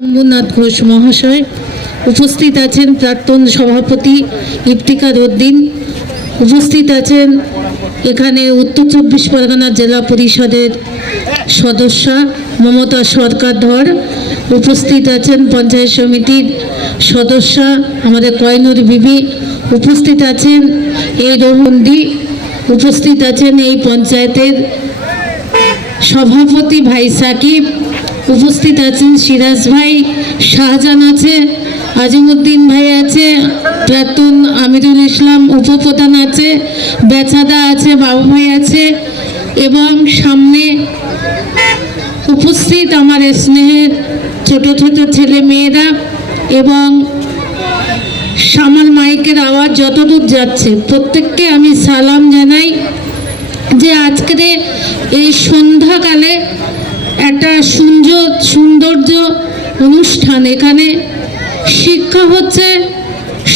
শম্ভুনাথ ঘোষ মহাশয় উপস্থিত আছেন প্রাক্তন সভাপতি ইফতিকার উদ্দিন। উপস্থিত আছেন এখানে উত্তর চব্বিশ পরগনা জেলা পরিষদের সদস্যা মমতা সরকার ধর উপস্থিত আছেন পঞ্চায়েত সমিতির সদস্যা আমাদের কয়নুর বিবি। উপস্থিত আছেন এই রহুন্দি উপস্থিত আছেন এই পঞ্চায়েতের সভাপতি ভাই সাকিব। উপস্থিত আছেন সিরাজ ভাই, শাহজাহান আছে, আজিমুদ্দিন ভাই আছে, প্রাক্তন আমিরুল ইসলাম উপপ্রধান আছে, বেচাদা আছে, বাবু ভাই আছে, এবং সামনে উপস্থিত আমার স্নেহের ছোট ছোট ছেলে মেয়েরা এবং সামাল মাইকের আওয়াজ যতদূর যাচ্ছে, প্রত্যেককে আমি সালাম জানাই যে আজকের এই সন্ধ্যাকালে একটা সুন্দর, সৌন্দর্য অনুষ্ঠান। এখানে শিক্ষা হচ্ছে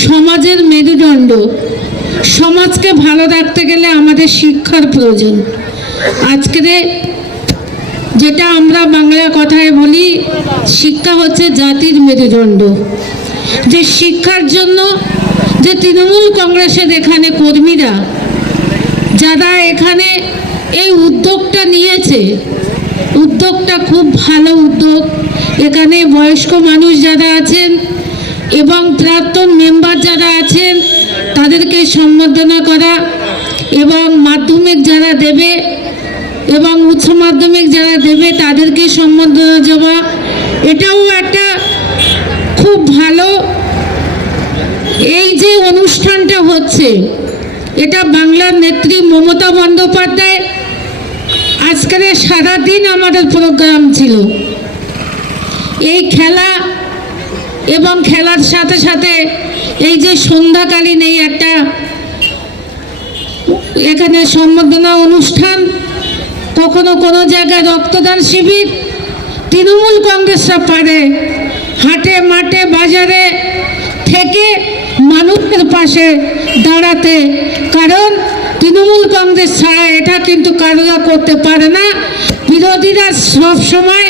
সমাজের মেরুদণ্ড। সমাজকে ভালো রাখতে গেলে আমাদের শিক্ষার প্রয়োজন। আজকের যেটা আমরা বাংলা কথায় বলি, শিক্ষা হচ্ছে জাতির মেরুদণ্ড। যে শিক্ষার জন্য যে তৃণমূল কংগ্রেসের এখানে কর্মীরা, যারা এখানে এই উদ্যোগটা নিয়েছে উদ্যোগটা খুব ভালো উদ্যোগ। এখানে বয়স্ক মানুষ যারা আছেন এবং প্রাক্তন মেম্বার যারা আছেন, তাদেরকে সম্বর্ধনা করা এবং মাধ্যমিক যারা দেবে এবং উচ্চ মাধ্যমিক যারা দেবে, তাদেরকে সম্বর্ধনা দেওয়া। এটাও একটা খুব ভালো এই যে অনুষ্ঠানটা হচ্ছে, এটা বাংলার নেত্রী মমতা বন্দ্যোপাধ্যায় আজকের সারাদিন আমাদের প্রোগ্রাম ছিল। এই খেলা এবং খেলার সাথে সাথে এই যে সন্ধ্যাকালীন এই একটা এখানে সম্বর্ধনা অনুষ্ঠান কখনো কোনো জায়গায় রক্তদান শিবির, তৃণমূল কংগ্রেসরা পারে। হাটে, মাঠে, বাজারে থেকে মানুষের পাশে দাঁড়াতে। কারণ তৃণমূল কংগ্রেস ছাড়া এটা কিন্তু কারোরা করতে পারে না। বিরোধীরা সব সময়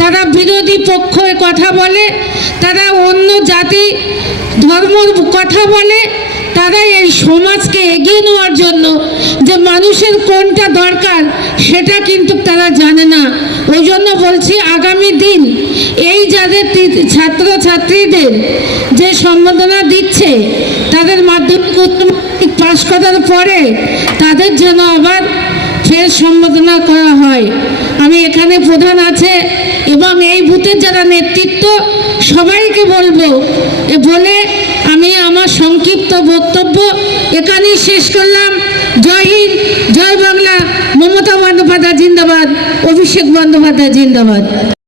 তারা বিরোধী পক্ষে কথা বলে, তারা অন্য জাতি ধর্মর কথা বলে, তারা এই সমাজকে এগিয়ে নেওয়ার জন্য যে মানুষের কোনটা দরকার সেটা কিন্তু তারা জানে না। ওই জন্য বলছি আগামী দিন এই যাদের ছাত্রছাত্রীদের যে সম্বোধনা দিচ্ছে, তাদের মাধ্যমিক পাশ করার পরে তাদের জন্য আবার ফের সম্বোধনা করা হয়। আমি এখানে প্রধান আছে এবং এই বুথের যারা নেতৃত্ব, সবাইকে বলব বলে আমি আমার সংক্ষিপ্ত বক্তব্য এখানেই শেষ করলাম। জয় হিন্দ, জয় বাংলা। মমতা বন্দ্যোপাধ্যায় জিন্দাবাদ, অভিষেক বন্দ্যোপাধ্যায় জিন্দাবাদ।